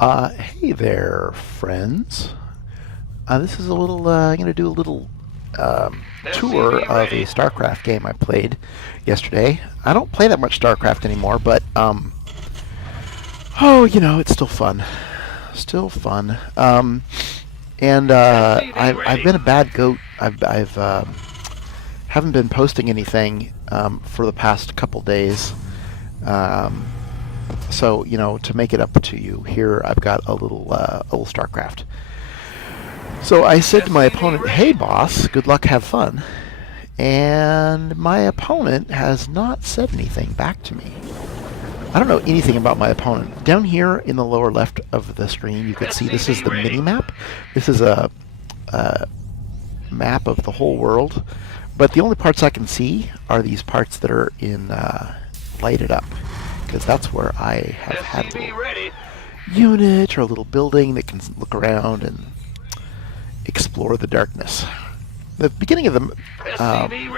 Hey there, friends. This is a little, I'm going to do a little tour of a StarCraft game I played yesterday. I don't play that much StarCraft anymore, but, oh, you know, it's still fun. Still fun. I've been a bad goat. I've haven't been posting anything for the past couple days. So, you know, to make it up to you, here I've got a little StarCraft. So I said to my opponent, hey boss, good luck, have fun. And my opponent has not said anything back to me. I don't know anything about my opponent. Down here in the lower left of the screen, you can see this is the mini-map. This is a map of the whole world. But the only parts I can see are these parts that are in lighted up. Because that's where I have had a little unit or a little building that can look around and explore the darkness. The beginning of the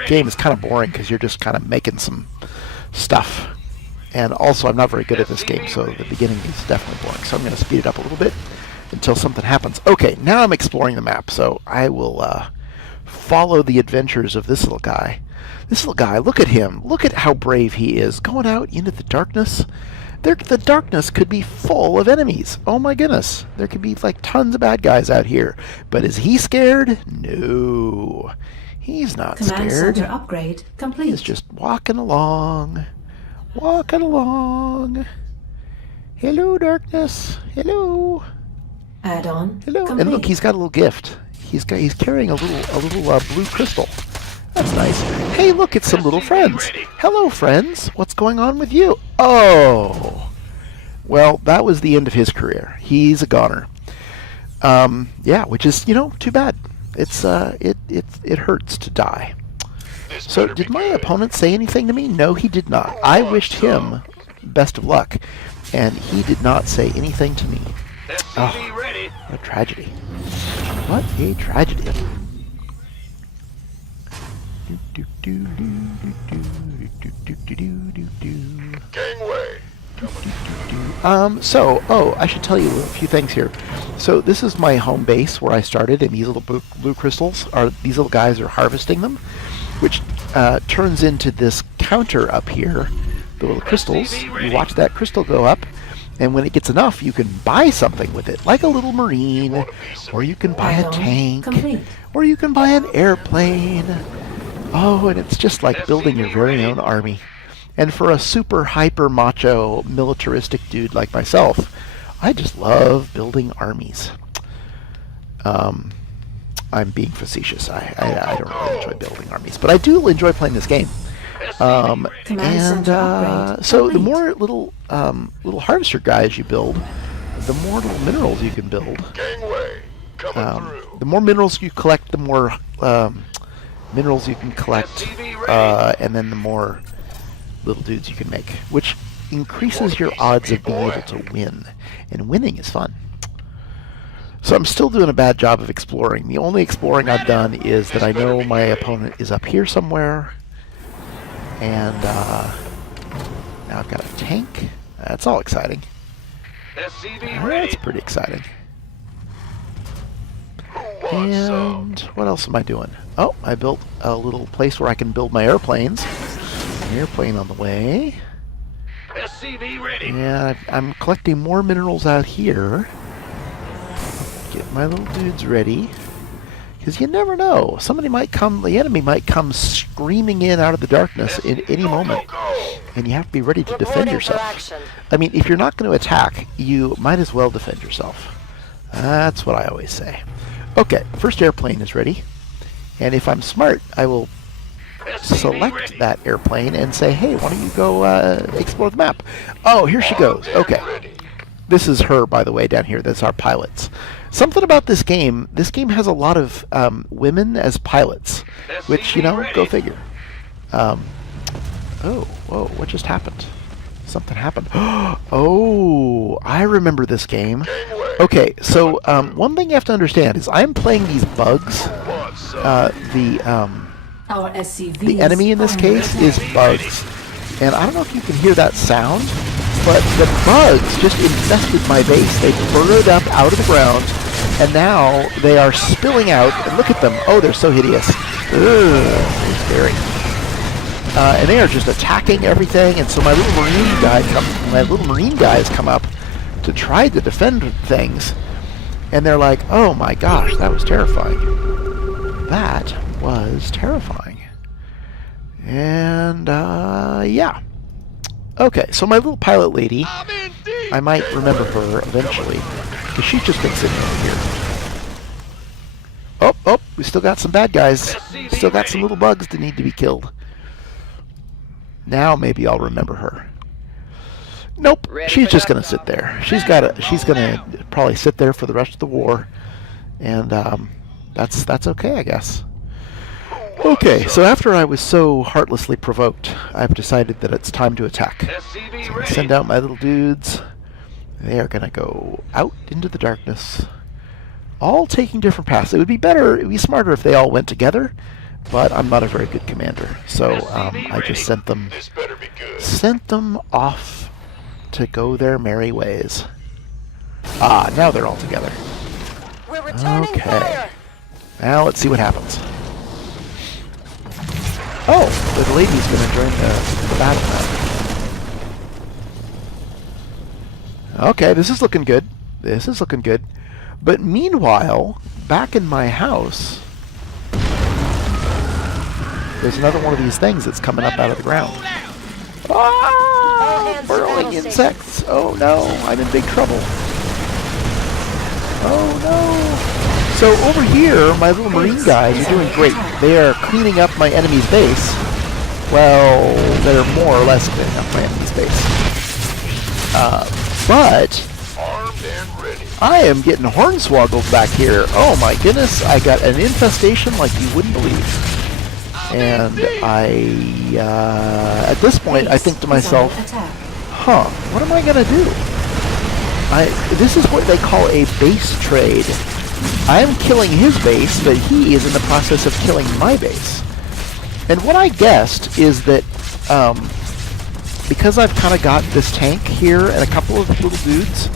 game is kind of boring because you're just kind of making some stuff. And also, I'm not very good at this game, so the beginning is definitely boring. So I'm going to speed it up a little bit until something happens. Okay, now I'm exploring the map, so I will follow the adventures of this little guy. This little guy, look at him. Look at how brave he is. Going out into the darkness. The darkness could be full of enemies. Oh my goodness. There could be like tons of bad guys out here. But is he scared? No. He's not scared. Command center upgrade complete. He's just walking along. Walking along. Hello, darkness. Hello. Add-on Hello. complete. And look, he's got a little gift. He's carrying a little blue crystal. That's nice. Hey, look, it's some little friends. Hello, friends. What's going on with you? Oh. Well, that was the end of his career. He's a goner. Yeah, which is, you know, too bad. It's it hurts to die. So, did my opponent say anything to me? No, he did not. I wished him best of luck, and he did not say anything to me. Oh, what a tragedy. What a tragedy. I should tell you a few things here. So this is my home base where I started, and these little blue crystals these little guys are harvesting them, which turns into this counter up here. The little crystals. You watch that crystal go up, and when it gets enough, you can buy something with it, like a little marine, or you can buy a tank, or you can buy an airplane. Oh, and it's just like building your very own army. And for a super hyper macho militaristic dude like myself, I just love building armies. I'm being facetious. I don't really enjoy building armies, but I do enjoy playing this game. So the more little harvester guys you build, the more little minerals you can build. The more minerals you collect, the more minerals you can collect, and then the more little dudes you can make, which increases your odds of being able to win. And winning is fun. So I'm still doing a bad job of exploring. The only exploring I've done is that I know my opponent is up here somewhere. And now I've got a tank. That's all exciting. That's pretty exciting. And what else am I doing? Oh, I built a little place where I can build my airplanes. An airplane on the way. And I'm collecting more minerals out here. Get my little dudes ready. Because you never know. Somebody might come, the enemy might come screaming in out of the darkness in any moment. And you have to be ready to defend yourself. I mean, if you're not going to attack, you might as well defend yourself. That's what I always say. Okay, first airplane is ready. And if I'm smart, I will select that airplane and say, hey, why don't you go explore the map? Oh, here she goes. Okay. This is her, by the way, down here. That's our pilots. Something about this game has a lot of women as pilots, which, you know, go figure. Oh, whoa, what just happened? Something happened. Oh, I remember this game. Okay, so one thing you have to understand is I'm playing these bugs. The enemy in this case is bugs. And I don't know if you can hear that sound. but the bugs just infested my base. They burrowed up out of the ground, and now they are spilling out. And look at them. Oh, they're so hideous. Ugh, they're scary. And they are just attacking everything, and so my little marine guys come up to try to defend things, and they're like, oh my gosh, that was terrifying. That was terrifying. And, yeah. Okay, so my little pilot lady, I might remember her eventually, because she's just been sitting over here. Oh, we still got some bad guys. Still got some little bugs that need to be killed. Now maybe I'll remember her. Nope, she's just gonna sit there. She's gonna probably sit there for the rest of the war, and that's okay, I guess. Okay, so after I was so heartlessly provoked, I've decided that it's time to attack. So I'm gonna send out my little dudes. They are gonna go out into the darkness, all taking different paths. It would be smarter if they all went together, but I'm not a very good commander, so I just sent them off to go their merry ways. Ah, now they're all together. Okay. Now let's see what happens. Oh, the lady's going to join the battle now. Okay, this is looking good. This is looking good. But meanwhile, back in my house, there's another one of these things that's coming up out of the ground. Ah! Burrowing insects! Oh no, I'm in big trouble. Oh no! So over here, my little marine guys are doing great. They are cleaning up my enemy's base. Well, they're more or less cleaning up my enemy's base. But I am getting hornswoggled back here. Oh my goodness, I got an infestation like you wouldn't believe. And at this point, I think to myself, huh, what am I going to do? This is what they call a base trade. I am killing his base, but he is in the process of killing my base. And what I guessed is that because I've kind of got this tank here and a couple of little dudes,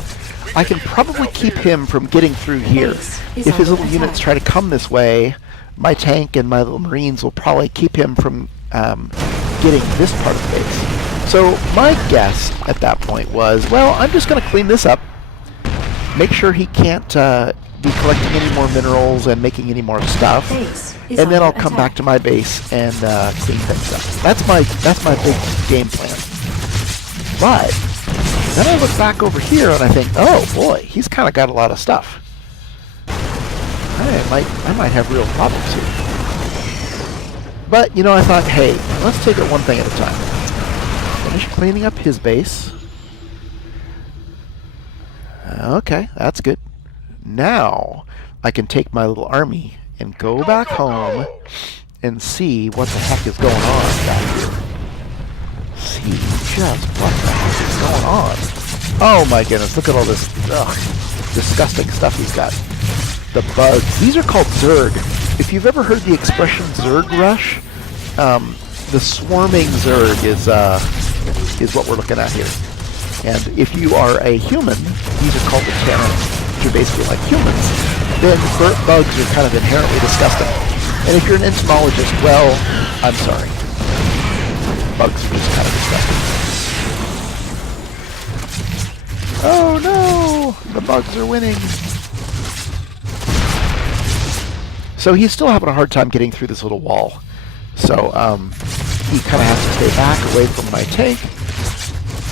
I can probably keep him from getting through here. If his little units try to come this way, my tank and my little marines will probably keep him from getting this part of the base. So my guess at that point was, well, I'm just going to clean this up, make sure he can't be collecting any more minerals and making any more stuff, and then I'll come back to my base and clean things up. That's my big game plan. But then I look back over here and I think, oh boy, he's kind of got a lot of stuff. I might have real problems here. But, you know, I thought, hey, let's take it one thing at a time. Finish cleaning up his base. Okay, that's good. Now, I can take my little army and go back home and see what the heck is going on back here. See just what the heck is going on. Oh my goodness, look at all this disgusting stuff he's got. The bugs. These are called Zerg. If you've ever heard the expression Zerg rush, the swarming Zerg is what we're looking at here. And if you are a human, these are called the Terran, which are basically like humans. Then bugs are kind of inherently disgusting. And if you're an entomologist, well, I'm sorry. Bugs are just kind of disgusting. Oh no! The bugs are winning. So he's still having a hard time getting through this little wall. So he kind of has to stay back away from my tank.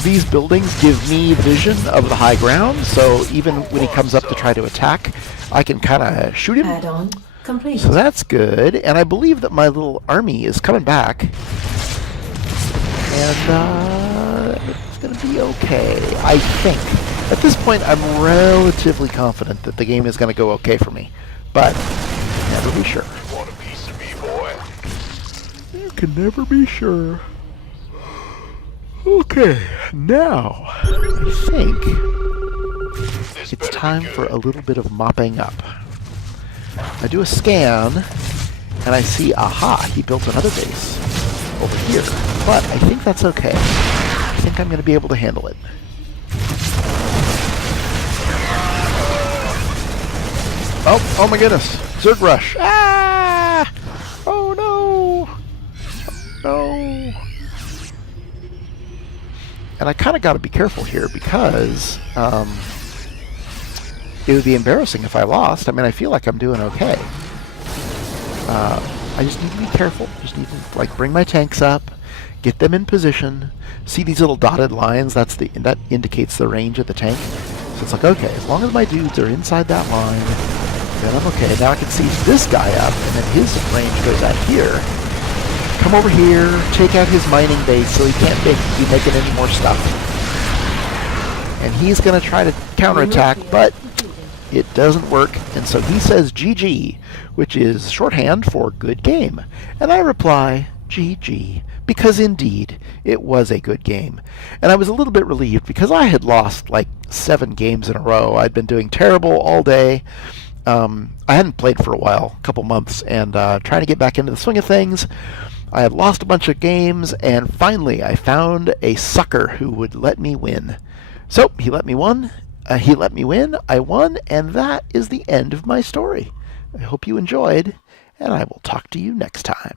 These buildings give me vision of the high ground, so even when he comes up to try to attack, I can kind of shoot him. Add-on complete. So that's good, and I believe that my little army is coming back. And it's going to be okay, I think. At this point, I'm relatively confident that the game is going to go okay for me. But never be sure. You want a piece of me, boy? You can never be sure. Okay, now I think it's time for a little bit of mopping up. I do a scan, and I see, aha, he built another base over here. But I think that's okay. I think I'm going to be able to handle it. Oh my goodness. Zerg rush. Ah! Oh no! No! And I kind of got to be careful here because it would be embarrassing if I lost. I mean, I feel like I'm doing okay. I just need to be careful. Just need to like bring my tanks up, get them in position. See these little dotted lines? That indicates the range of the tank. So it's like, okay, as long as my dudes are inside that line, then I'm okay. Now I can see this guy up, and then his range goes out here. Come over here, take out his mining base so he can't be making any more stuff. And he's going to try to counterattack, but it doesn't work. And so he says GG, which is shorthand for good game. And I reply, GG, because indeed it was a good game. And I was a little bit relieved because I had lost like 7 games in a row. I'd been doing terrible all day. I hadn't played for a while, a couple months, and trying to get back into the swing of things. I had lost a bunch of games, and finally I found a sucker who would let me win. So he let me win. I won, and that is the end of my story. I hope you enjoyed, and I will talk to you next time.